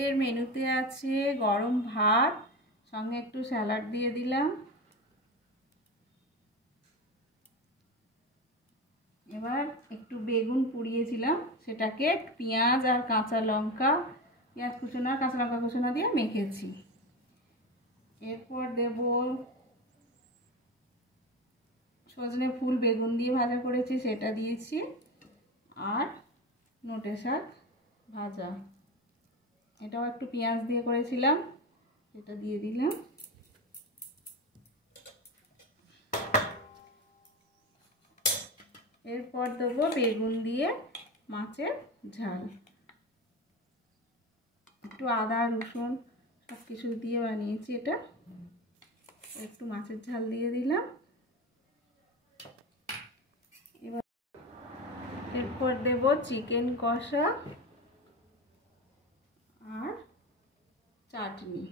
আজকের মেনুতে আছে গরম ভাত, সঙ্গে একটু স্যালাড দিয়ে দিলাম। এবার একটু বেগুন পুড়িয়েছিলাম, সেটাকে পেঁয়াজ আর কাঁচা লঙ্কা, পেঁয়াজ কুচনো আর কাঁচা লঙ্কা কুচনো দিয়ে মেখেছি। এরপর দেব সজনে ফুল বেগুন দিয়ে ভাজা করেছি, সেটা দিয়েছি। আর নোটে শাক ভাজা, এটাও একটু পেঁয়াজ দিয়ে করেছিলাম, এটা দিয়ে দিলাম। এরপর দেবো বেগুন দিয়ে মাছের ঝাল, একটু আদা রসুন সব কিছু দিয়ে বানিয়েছি এটা। একটু মাছের ঝাল দিয়ে দিলাম। এরপর দেব চিকেন কষা আর চাটনি।